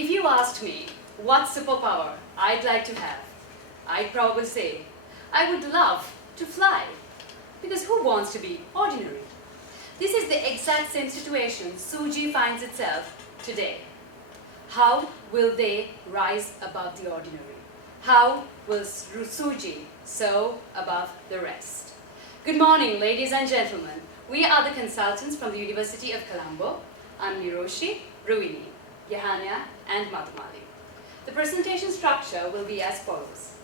If you asked me what superpower I'd like to have, I'd probably say I would love to fly. Because who wants to be ordinary? This is the exact same situation Zuji finds itself today. How will they rise above the ordinary? How will Zuji soar above the rest? Good morning, ladies and gentlemen. We are the consultants from the University of Colombo. I'm Niroshi, Ruini, Yahania, and Madhumali. The presentation structure will be as follows.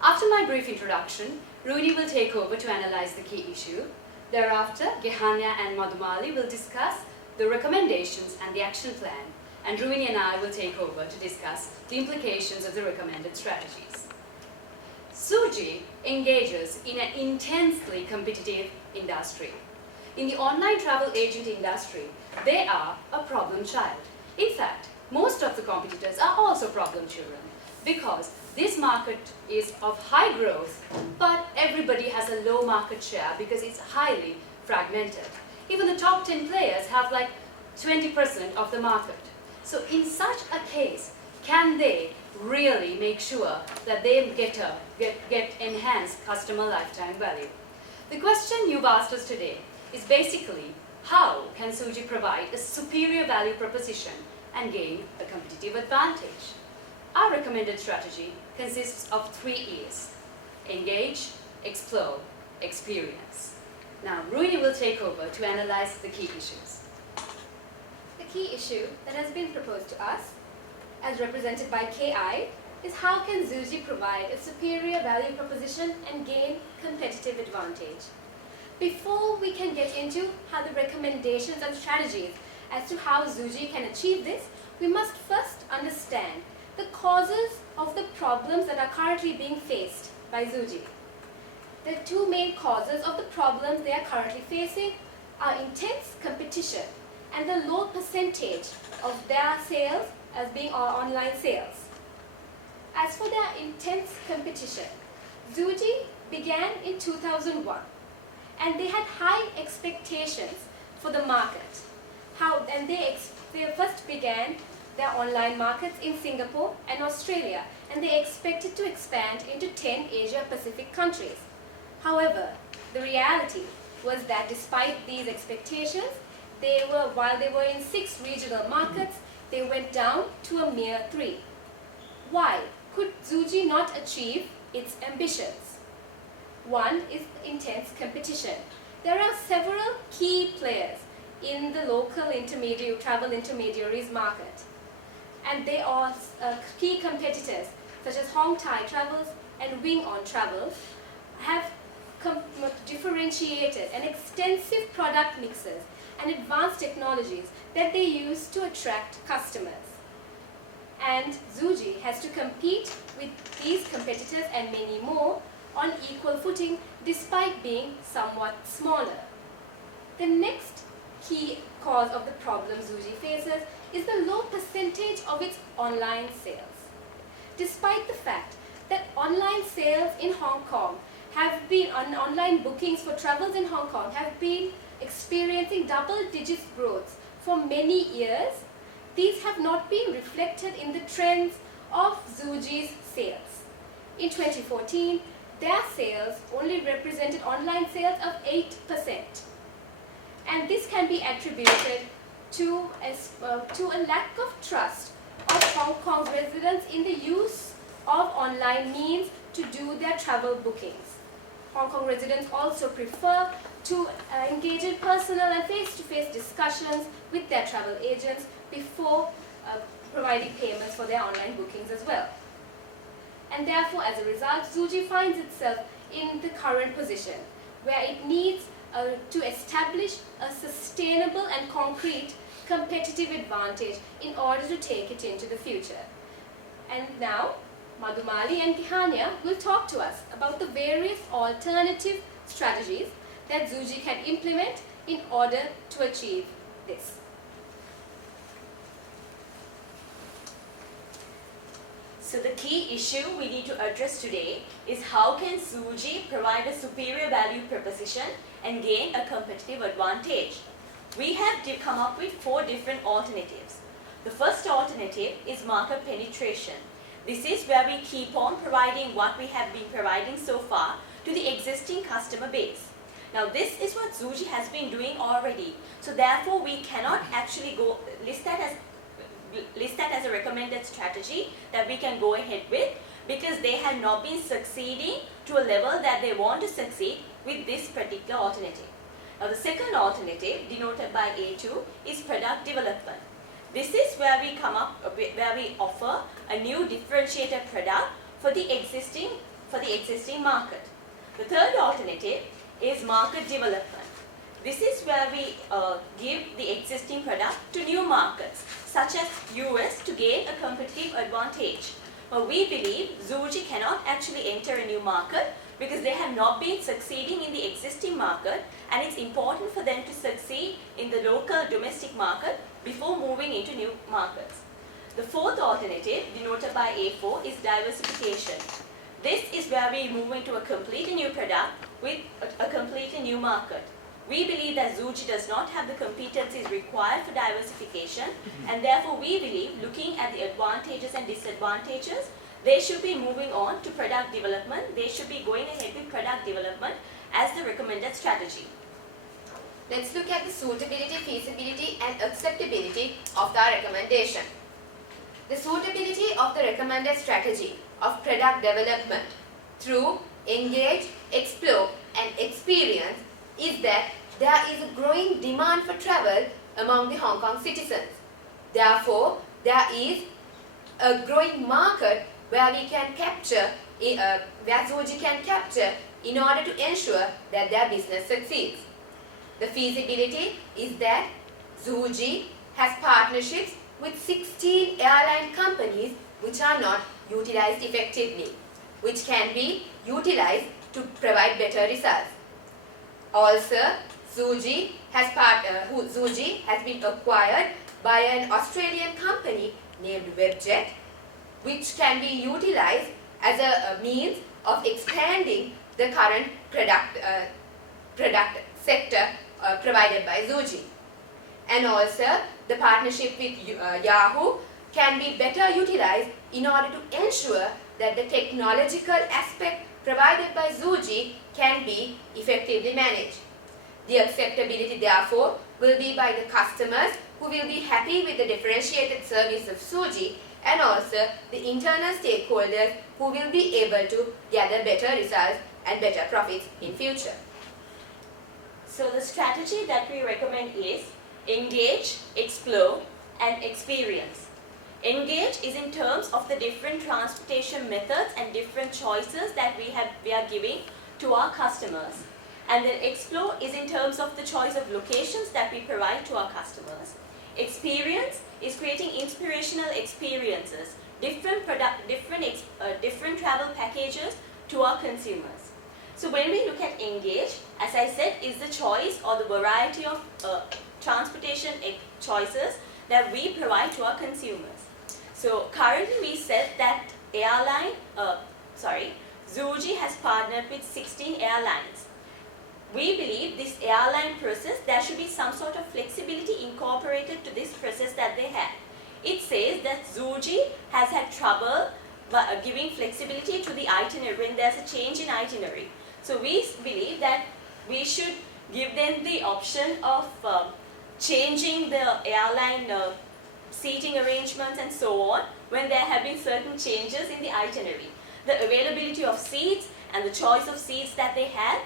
After my brief introduction, Ruini will take over to analyze the key issue. Thereafter, Gehania and Madhumali will discuss the recommendations and the action plan, and Ruini and I will take over to discuss the implications of the recommended strategies. Zuji engages in an intensely competitive industry. In the online travel agent industry, they are a problem child. In fact, most of the competitors are also problem children because this market is of high growth, but everybody has a low market share because it's highly fragmented. Even the top 10 players have like 20% of the market. So in such a case, can they really make sure that they get enhanced customer lifetime value? The question you've asked us today is basically, how can Zuji provide a superior value proposition and gain a competitive advantage? Our recommended strategy consists of 3 E's: engage, explore, experience. Now, Ruini will take over to analyze the key issues. The key issue that has been proposed to us, as represented by KI, is how can Zuji provide a superior value proposition and gain competitive advantage? Before we can get into how the recommendations and strategies as to how Zuji can achieve this, we must first understand the causes of the problems that are currently being faced by Zuji. The 2 main causes of the problems they are currently facing are intense competition and the low percentage of their sales as being online sales. As for their intense competition, Zuji began in 2001 and they had high expectations for the market. They first began their online markets in Singapore and Australia, and they expected to expand into 10 Asia-Pacific countries. However, the reality was that despite these expectations, while they were in 6 regional markets, they went down to a mere 3. Why could Zuji not achieve its ambitions? One is intense competition. There are several key players in the local travel intermediaries market. And they are key competitors such as Hong Tai Travels and Wing On Travel have differentiated and extensive product mixes and advanced technologies that they use to attract customers. And Zuji has to compete with these competitors and many more on equal footing despite being somewhat smaller. The next key cause of the problem Zuji faces is the low percentage of its online sales. Despite the fact that online sales in Hong Kong online bookings for travels in Hong Kong have been experiencing double-digit growth for many years, these have not been reflected in the trends of Zuji's sales. In 2014, their sales only represented online sales of 8%. And this can be attributed to a lack of trust of Hong Kong residents in the use of online means to do their travel bookings. Hong Kong residents also prefer to engage in personal and face-to-face discussions with their travel agents before providing payments for their online bookings as well. And therefore, as a result, Zuji finds itself in the current position where it needs to establish a sustainable and concrete competitive advantage in order to take it into the future. And now, Madhumali and Gehania will talk to us about the various alternative strategies that Zuji can implement in order to achieve this. So the key issue we need to address today is how can Zuji provide a superior value proposition and gain a competitive advantage. We have come up with 4 different alternatives. The first alternative is market penetration. This is where we keep on providing what we have been providing so far to the existing customer base. Now this is what Zuji has been doing already. So therefore we cannot actually go list that as a recommended strategy that we can go ahead with, because they have not been succeeding to a level that they want to succeed with this particular alternative. Now the second alternative, denoted by A2, is product development. This is where we offer a new differentiated product for the existing market. The third alternative is market development. This is where we give the existing product to new markets, such as US, to gain a competitive advantage. But we believe Zuji cannot actually enter a new market because they have not been succeeding in the existing market, and it's important for them to succeed in the local domestic market before moving into new markets. The fourth alternative, denoted by A4, is diversification. This is where we move into a completely new product with a completely new market. We believe that Zuji does not have the competencies required for diversification, and therefore we believe, looking at the advantages and disadvantages, they should be moving on to product development. They should be going ahead with product development as the recommended strategy. Let's look at the suitability, feasibility and acceptability of the recommendation. The suitability of the recommended strategy of product development through engage, explore and experience is that there is a growing demand for travel among the Hong Kong citizens. Therefore, there is a growing market where we can capture, where Zuji can capture in order to ensure that their business succeeds. The feasibility is that Zuji has partnerships with 16 airline companies which are not utilized effectively, which can be utilized to provide better results. Also, Zuji has been acquired by an Australian company named Webjet, which can be utilized as a means of expanding the current product sector provided by Zuji. And also, the partnership with Yahoo can be better utilized in order to ensure that the technological aspect provided by Zuji can be effectively managed. The acceptability, therefore, will be by the customers who will be happy with the differentiated service of Zuji, and also the internal stakeholders who will be able to gather better results and better profits in future. So the strategy that we recommend is engage, explore and experience. Engage is in terms of the different transportation methods and different choices that we are giving to our customers. And then explore is in terms of the choice of locations that we provide to our customers. Experience is creating inspirational experiences, different travel packages to our consumers. So when we look at engage, as I said, is the choice or the variety of transportation choices that we provide to our consumers. So currently we said that Zuji has partnered with 16 airlines. We believe this airline process, there should be some sort of flexibility incorporated to this process that they have. It says that Zuji has had trouble giving flexibility to the itinerary when there's a change in itinerary. So we believe that we should give them the option of changing the airline seating arrangements and so on when there have been certain changes in the itinerary. The availability of seats and the choice of seats that they have,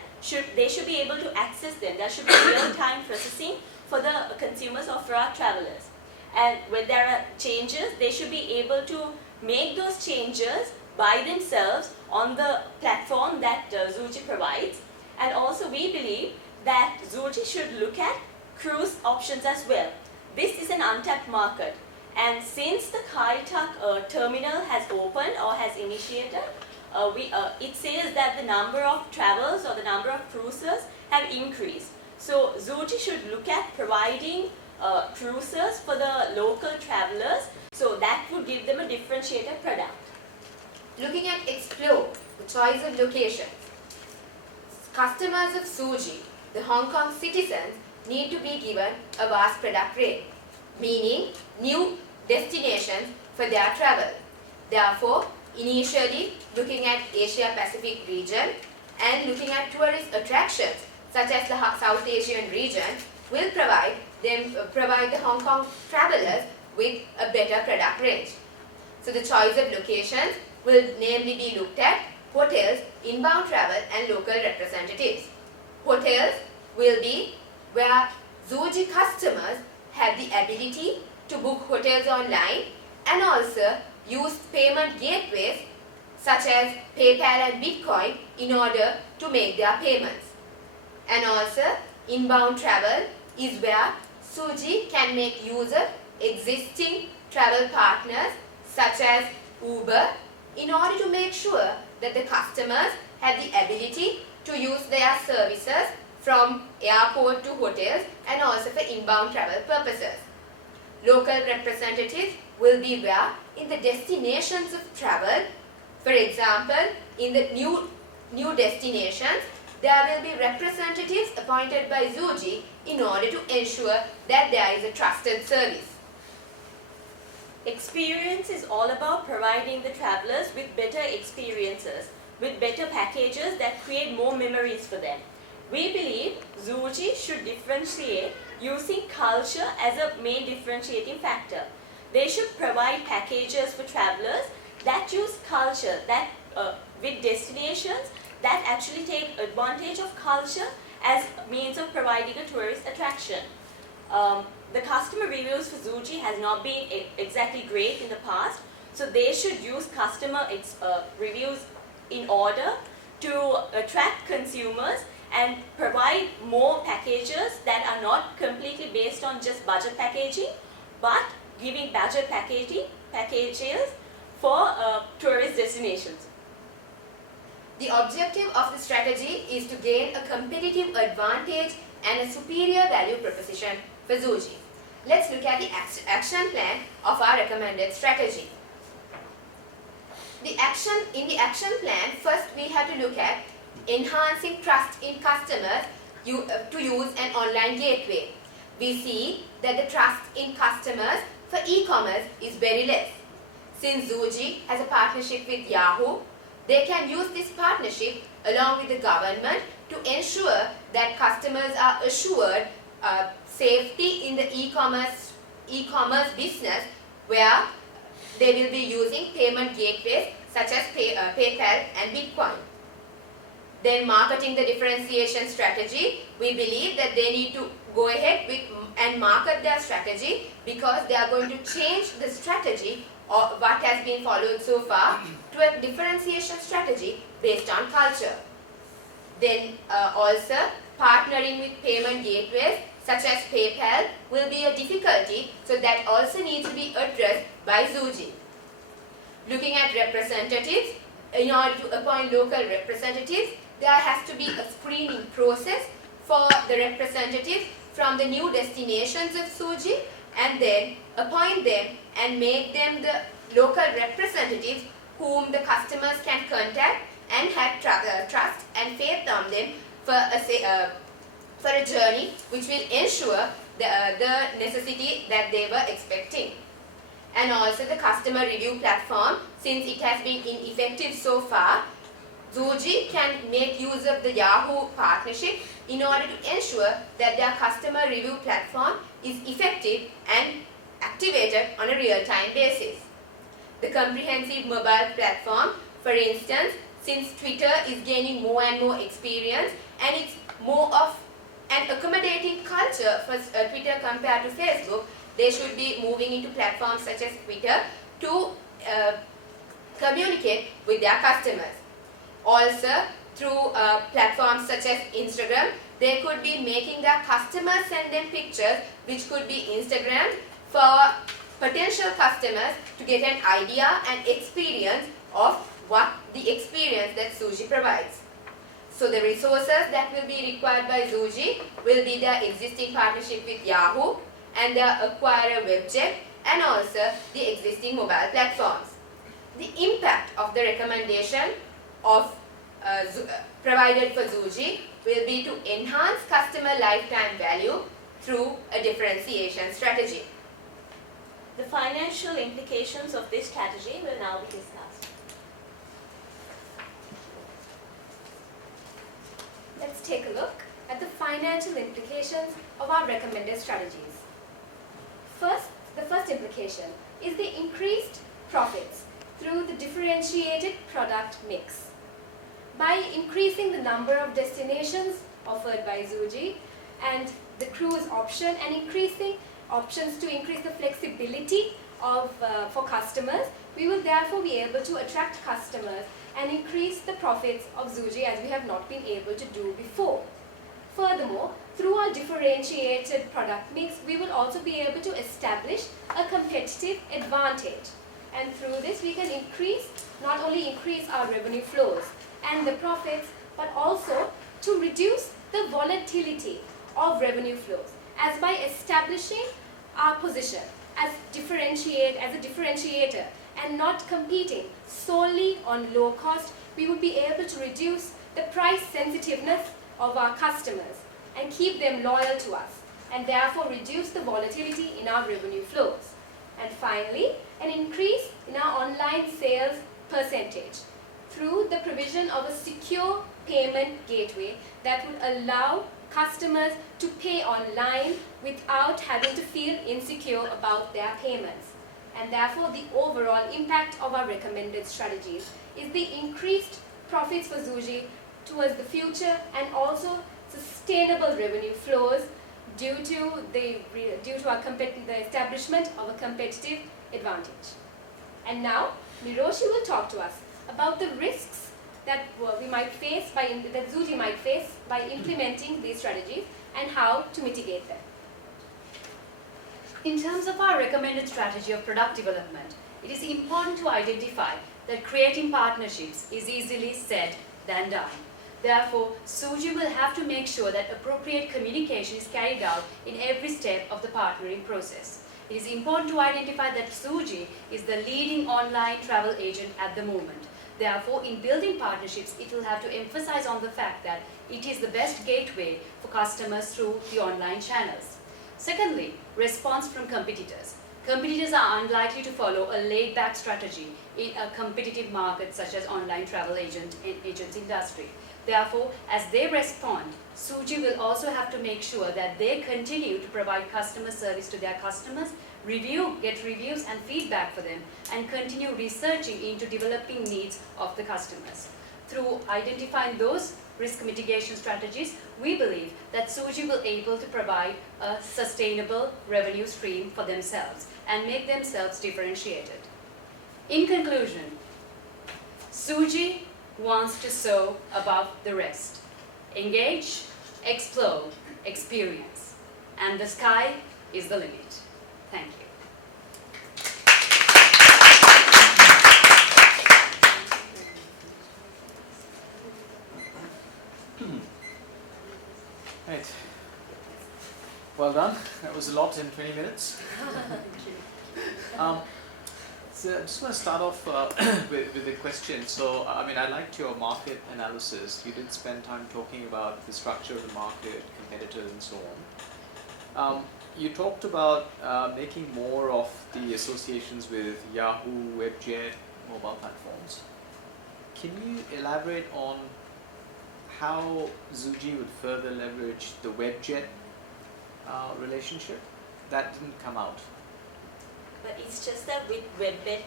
they should be able to access them. There should be real-time processing for the consumers or for our travelers. And when there are changes, they should be able to make those changes by themselves on the platform that Zuji provides. And also we believe that Zuji should look at cruise options as well. This is an untapped market, and since the Kai Tak terminal has opened or has initiated, it says that the number of travels or the number of cruisers have increased. So Zuji should look at providing cruisers for the local travelers, so that would give them a differentiated product. Looking at explore, the choice of locations. Customers of Zuji, the Hong Kong citizens, need to be given a vast product range, meaning new destinations for their travel. Therefore, initially looking at Asia Pacific region and looking at tourist attractions such as the South Asian region will provide the Hong Kong travelers with a better product range. So the choice of locations will namely be looked at hotels, inbound travel and local representatives. Hotels will be where Zuji customers have the ability to book hotels online and also use payment gateways such as PayPal and Bitcoin in order to make their payments. And also inbound travel is where Zuji can make use of existing travel partners such as Uber in order to make sure that the customers have the ability to use their services from airport to hotels and also for inbound travel purposes. Local representatives will be where in the destinations of travel, for example, in the new destinations, there will be representatives appointed by Zuji in order to ensure that there is a trusted service. Experience is all about providing the travelers with better experiences, with better packages that create more memories for them. We believe Zuji should differentiate using culture as a main differentiating factor. They should provide packages for travelers that use culture, that with destinations that actually take advantage of culture as a means of providing a tourist attraction. The customer reviews for Zuji has not been exactly great in the past, so they should use customer reviews in order to attract consumers and provide more packages that are not completely based on just budget packaging, but giving budget packages for tourist destinations. The objective of the strategy is to gain a competitive advantage and a superior value proposition for Zuji. Let's look at the action plan of our recommended strategy. In the action plan, first we have to look at enhancing trust in customers to use an online gateway. We see that the trust in customers for e-commerce is very less. Since Zuji has a partnership with Yahoo, they can use this partnership along with the government to ensure that customers are assured safety in the e-commerce business, where they will be using payment gateways such as PayPal and Bitcoin. Then marketing the differentiation strategy, we believe that they need to go ahead with and market their strategy because they are going to change the strategy or what has been followed so far to a differentiation strategy based on culture. Then also partnering with payment gateways such as PayPal will be a difficulty, so that also needs to be addressed by Zuji. Looking at representatives, in order to appoint local representatives, there has to be a screening process for the representatives from the new destinations of Zuji, and then appoint them and make them the local representatives whom the customers can contact and have trust and faith on them for a journey which will ensure the necessity that they were expecting. And also the customer review platform, since it has been ineffective so far, Zuji can make use of the Yahoo partnership in order to ensure that their customer review platform is effective and activated on a real-time basis. The comprehensive mobile platform, for instance, since Twitter is gaining more and more experience and it's more of an accommodating culture for Twitter compared to Facebook, they should be moving into platforms such as Twitter to communicate with their customers. Also, through platforms such as Instagram, they could be making their customers send them pictures which could be Instagrammed for potential customers to get an idea and experience of what the experience that Zuji provides. So the resources that will be required by Zuji will be their existing partnership with Yahoo and their acquirer WebJet and also the existing mobile platforms. The impact of the recommendation of provided for Zuji will be to enhance customer lifetime value through a differentiation strategy. The financial implications of this strategy will now be discussed. Let's take a look at the financial implications of our recommended strategies. The first implication is the increased profits through the differentiated product mix. By increasing the number of destinations offered by Zuji and the cruise option and increasing options to increase the flexibility for customers, we will therefore be able to attract customers and increase the profits of Zuji as we have not been able to do before. Furthermore, through our differentiated product mix, we will also be able to establish a competitive advantage. And through this, we can not only increase our revenue flows and the profits, but also to reduce the volatility of revenue flows, as by establishing our position as a differentiator and not competing solely on low cost, we would be able to reduce the price sensitiveness of our customers and keep them loyal to us, and therefore reduce the volatility in our revenue flows. And finally, an increase in our online sales percentage through the provision of a secure payment gateway that would allow customers to pay online without having to feel insecure about their payments. And therefore, the overall impact of our recommended strategies is the increased profits for Zuji towards the future, and also sustainable revenue flows due to the establishment of a competitive advantage. And now, Miroshi will talk to us about the risks that that Zuji might face by implementing these strategies and how to mitigate them. In terms of our recommended strategy of product development, it is important to identify that creating partnerships is easily said than done. Therefore, Zuji will have to make sure that appropriate communication is carried out in every step of the partnering process. It is important to identify that Zuji is the leading online travel agent at the moment. Therefore, in building partnerships, it will have to emphasize on the fact that it is the best gateway for customers through the online channels. Secondly, response from competitors. Competitors are unlikely to follow a laid-back strategy in a competitive market such as online travel agents industry. Therefore, as they respond, Zuji will also have to make sure that they continue to provide customer service to their customers, get reviews and feedback for them, and continue researching into developing needs of the customers. Through identifying those risk mitigation strategies, we believe that Zuji will be able to provide a sustainable revenue stream for themselves and make themselves differentiated. In conclusion, Zuji wants to soar above the rest. Engage, explore, experience, and the sky is the limit. Thank you. Right. Well done. That was a lot in 20 minutes. So I just want to start off with a question. So, I mean, I liked your market analysis. You did spend time talking about the structure of the market, competitors, and so on. You talked about making more of the associations with Yahoo, Webjet, mobile platforms. Can you elaborate on how Zuji would further leverage the Webjet relationship? That didn't come out. But it's just that with Webjet,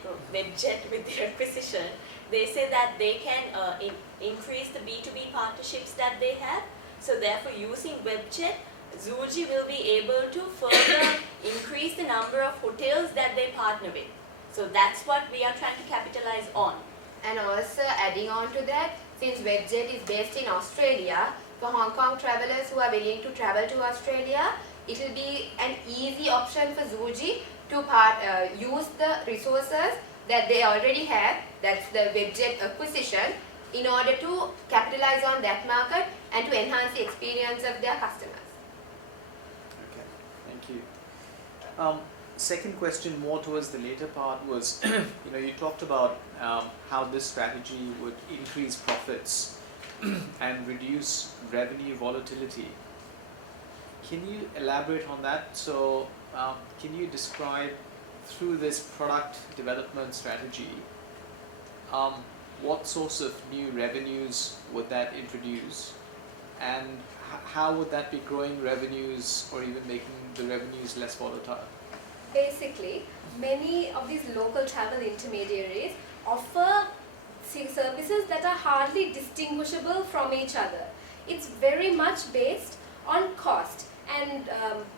with their acquisition, they say that they can increase the B2B partnerships that they have. So therefore, using Webjet, Zuji will be able to further increase the number of hotels that they partner with. So that's what we are trying to capitalize on. And also adding on to that, since Webjet is based in Australia, for Hong Kong travelers who are willing to travel to Australia, it will be an easy option for Zuji to use the resources that they already have, that's the Webjet acquisition, in order to capitalize on that market and to enhance the experience of their customers. Okay, thank you. Second question, more towards the later part, was you talked about how this strategy would increase profits and reduce revenue volatility. Can you elaborate on that? So, can you describe through this product development strategy, what sorts of new revenues would that introduce, and how would that be growing revenues or even making the revenues less volatile? Basically, many of these local travel intermediaries offer services that are hardly distinguishable from each other. It's very much based on cost, and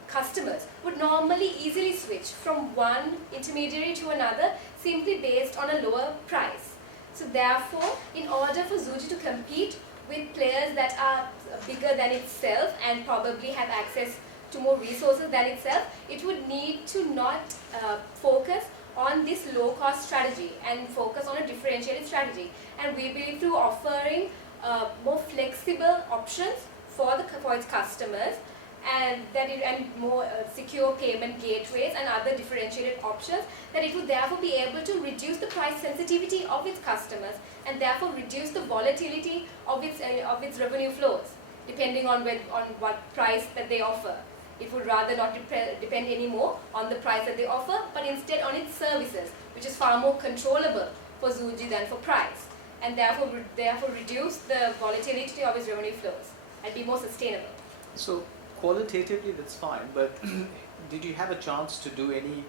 customers would normally easily switch from one intermediary to another simply based on a lower price. So therefore, in order for Zuji to compete with players that are bigger than itself and probably have access to more resources than itself, it would need to not focus on this low-cost strategy and focus on a differentiated strategy. And we believe through offering more flexible options for its customers, and more secure payment gateways and other differentiated options, that it would therefore be able to reduce the price sensitivity of its customers and therefore reduce the volatility of its revenue flows, depending on what price that they offer. It would rather not depend anymore on the price that they offer, but instead on its services, which is far more controllable for Zuji than for price, and therefore reduce the volatility of its revenue flows and be more sustainable. So qualitatively that's fine, but did you have a chance to do any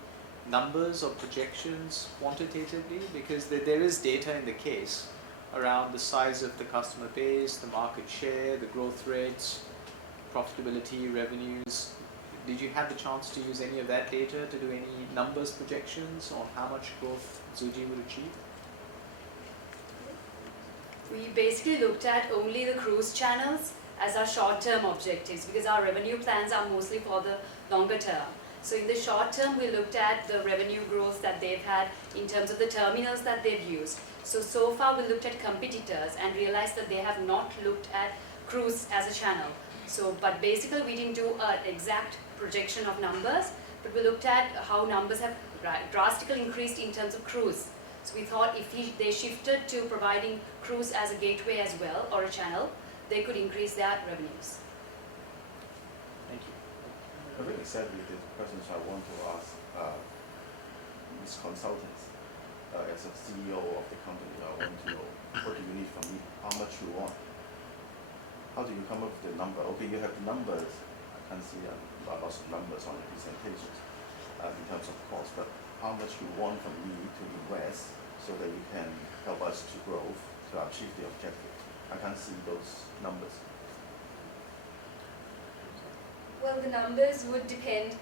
numbers or projections quantitatively? Because there is data in the case around the size of the customer base, the market share, the growth rates, profitability, revenues. Did you have the chance to use any of that data to do any numbers projections on how much growth Zuji would achieve? We basically looked at only the cruise channels as our short-term objectives, because our revenue plans are mostly for the longer term. So in the short term, we looked at the revenue growth that they've had in terms of the terminals that they've used. So far we looked at competitors and realized that they have not looked at cruise as a channel. But basically we didn't do an exact projection of numbers, but we looked at how numbers have drastically increased in terms of cruise. So we thought if they shifted to providing cruise as a gateway as well, or a channel, they could increase their revenues. Thank you. I think exactly the questions I want to ask Ms. Consultants. As a CEO of the company, I want to know, what do you need from me? How much you want? How do you come up with the number? Okay, you have the numbers. I can see lots of numbers on the presentations in terms of cost, but how much you want from me to invest so that you can help us to grow, to achieve the objective? I can't see those numbers. Well, the numbers would depend,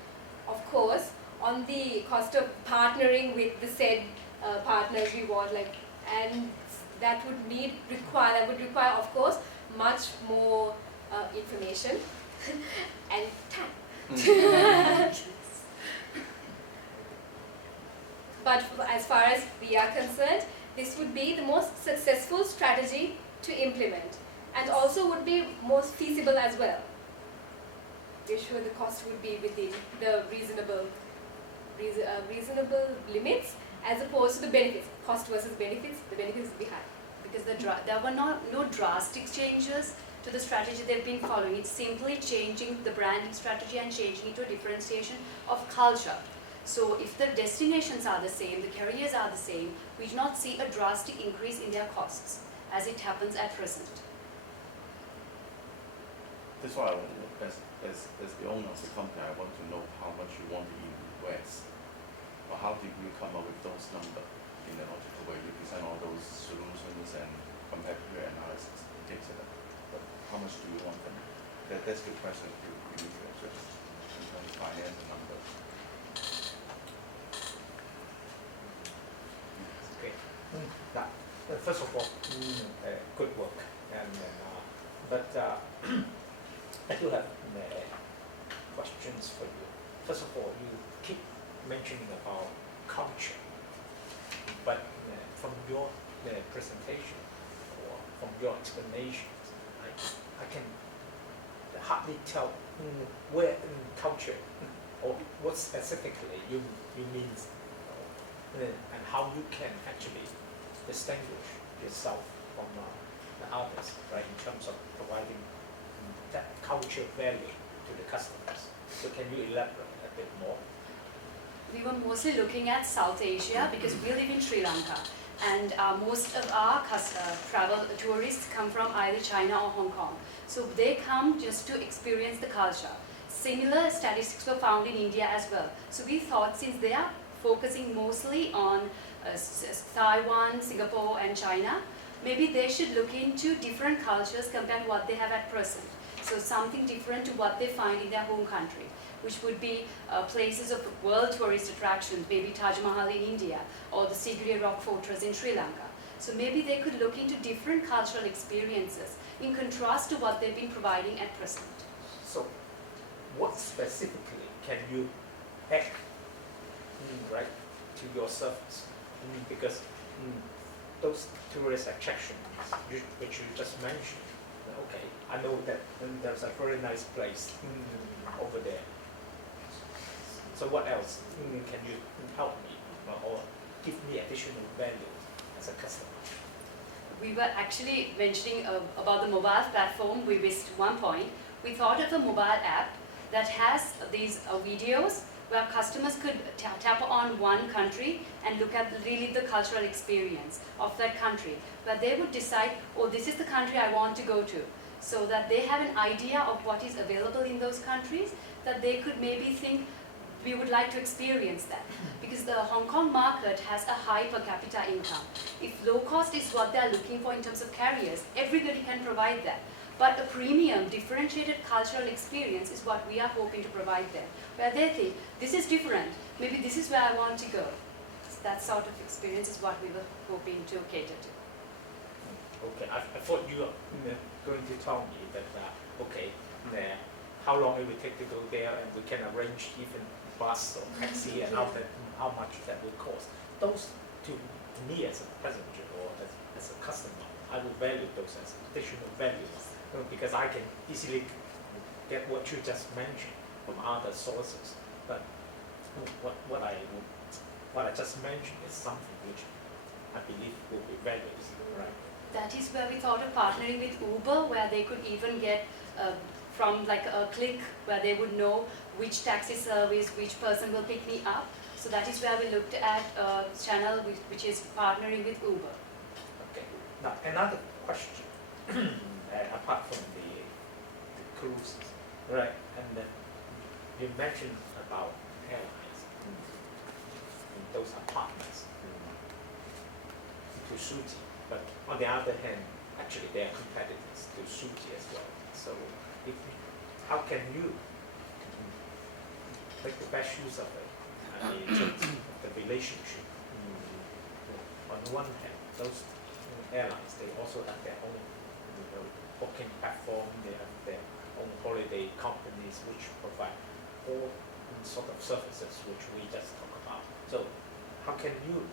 of course, on the cost of partnering with the said partners we want, and that would require, of course, much more information and time. But as far as we are concerned, this would be the most successful strategy to implement, and also would be most feasible as well. We're sure the cost would be within the reasonable limits, as opposed to the benefits. Cost versus benefits, the benefits would be high. Because there were no drastic changes to the strategy they've been following. It's simply changing the branding strategy and changing it to a differentiation of culture. So if the destinations are the same, the carriers are the same, we do not see a drastic increase in their costs as it happens at present. That's why I want to know, as the owner of the company, I want to know how much you want to invest. Or how did you come up with those numbers in the logical way? You present all those solutions and competitor analysis, etc. But how much do you want from me? That's the question you need to address in terms of finance and numbers. Okay. Now, first of all, good work. But I do have questions for you. First of all, you keep mentioning about culture, but from your presentation or from your explanations, I can hardly tell where in culture or what specifically you mean, and how you can actually distinguish yourself from the others, right, in terms of providing that culture value to the customers. So can you elaborate a bit more? we were mostly looking at South Asia because we live in Sri Lanka, and most of our travel tourists come from either China or Hong Kong. So they come just to experience the culture. Similar statistics were found in India as well. So we thought, since they are focusing mostly on Taiwan, Singapore and China, maybe they should look into different cultures compared to what they have at present. So something different to what they find in their home country, which would be places of world tourist attractions, maybe Taj Mahal in India or the Sigiriya Rock Fortress in Sri Lanka. So maybe they could look into different cultural experiences in contrast to what they've been providing at present. So, what specifically can you add, right, to your service? Because those tourist attractions, which you just mentioned, okay, I know that there's a very nice place over there. So what else can you help me or give me additional value as a customer? We were actually mentioning about the mobile platform. We missed one point. We thought of a mobile app that has these videos where customers could tap on one country and look at really the cultural experience of that country, where they would decide, oh, this is the country I want to go to, so that they have an idea of what is available in those countries, that they could maybe think, we would like to experience that. Because the Hong Kong market has a high per capita income. If low cost is what they're looking for in terms of carriers, everybody can provide that. But a premium, differentiated cultural experience is what we are hoping to provide them, where they think, this is different, maybe this is where I want to go. So that sort of experience is what we were hoping to cater to. Okay, I thought you were going to tell me that, okay, how long it will take to go there, and we can arrange even bus or taxi, and how much that will cost. Those, to me as a passenger or as a customer, I will value those as additional values, because I can easily get what you just mentioned from other sources. But what I just mentioned is something which I believe will be values, right? That is where we thought of partnering with Uber, where they could even get from like a click, where they would know which taxi service, which person will pick me up. So that is where we looked at a channel which is partnering with Uber. Okay. Now another question, apart from the cruises, right? And then you mentioned about airlines, and those are partners to Zuji, but on the other hand, actually they are competitors to Zuji as well. So how can you make the best use of it? I mean, in terms of the relationship. On one hand, those airlines, they also have their own booking platform, they have their own holiday companies which provide all sort of services which we just talked about. So how can you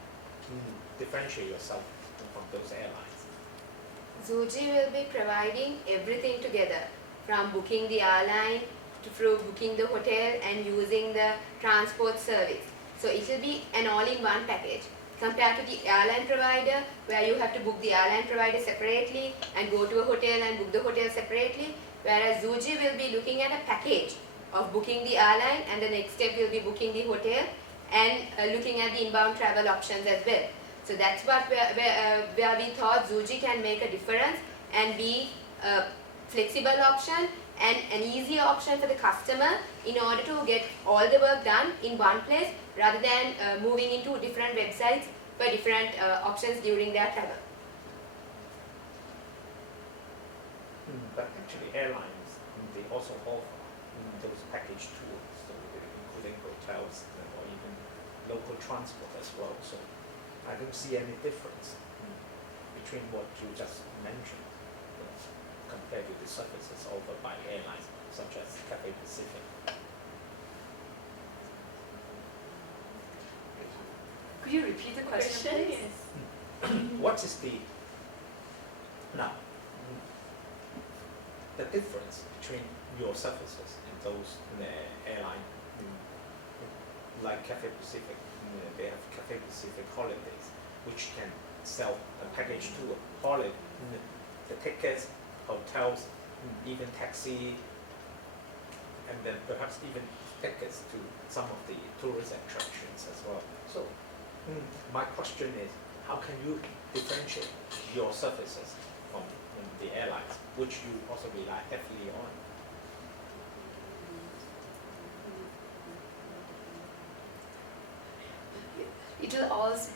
differentiate yourself from those airlines? Zuji will be providing everything together, from booking the airline through booking the hotel and using the transport service. So it will be an all-in-one package compared to the airline provider, where you have to book the airline provider separately and go to a hotel and book the hotel separately, whereas Zuji will be looking at a package of booking the airline, and the next step will be booking the hotel and looking at the inbound travel options as well. So that's what where we thought Zuji can make a difference and be a flexible option and an easier option for the customer in order to get all the work done in one place, rather than moving into different websites for different options during their travel. But actually airlines, they also offer those package tours, so including hotels or even local transport as well. So I don't see any difference between what you just mentioned compared to the services offered by airlines such as Cathay Pacific. Could you repeat the question, please? Yes. What is the difference between your services and those airline like Cathay Pacific? They have Cathay Pacific Holidays, which can sell a package tour, holiday, the tickets, hotels, even taxi, and then perhaps even tickets to some of the tourist attractions as well. So my question is, how can you differentiate your services from the airlines, which you also rely heavily on? It will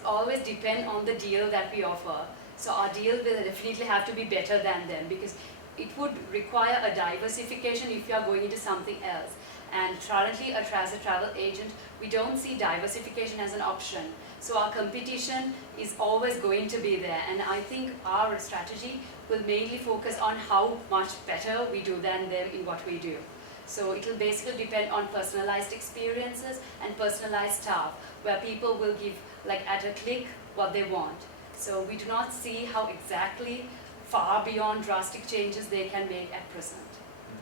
always depend on the deal that we offer. So our deal will definitely have to be better than them, because it would require a diversification if you are going into something else. And currently, as a travel agent, we don't see diversification as an option. So our competition is always going to be there. And I think our strategy will mainly focus on how much better we do than them in what we do. So it will basically depend on personalized experiences and personalized staff, where people will give, like at a click, what they want. So we do not see how exactly far beyond drastic changes they can make at present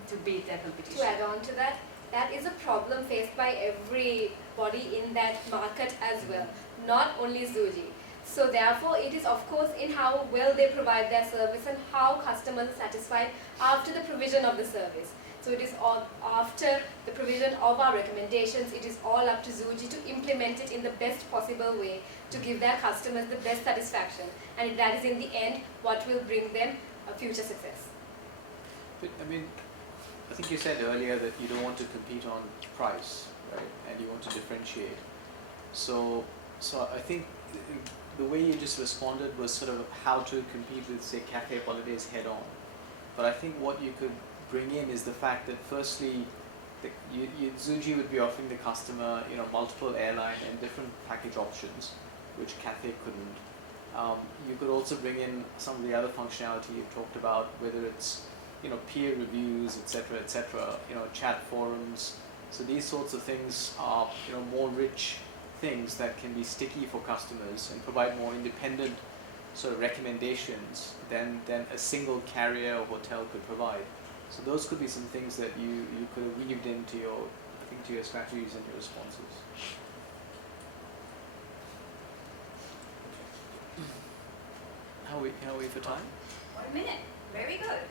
to beat their competition. To add on to that, that is a problem faced by everybody in that market as well, not only Zuji. So therefore, it is of course in how well they provide their service and how customers are satisfied after the provision of the service. So it is all after the provision of our recommendations, it is all up to Zuji to implement it in the best possible way to give their customers the best satisfaction. And that is in the end what will bring them a future success. But I mean, I think you said earlier that you don't want to compete on price, right? And you want to differentiate. So I think the way you just responded was sort of how to compete with, say, Cafe Holidays head on. But I think what you could bring in is the fact that firstly, Zuji would be offering the customer, multiple airline and different package options, which Cathay couldn't. You could also bring in some of the other functionality you've talked about, whether it's peer reviews, etc., chat forums. So these sorts of things are more rich things that can be sticky for customers and provide more independent sort of recommendations than a single carrier or hotel could provide. So those could be some things that you could have weaved into your strategies and your responses. How are we for time? 1 minute. Very good.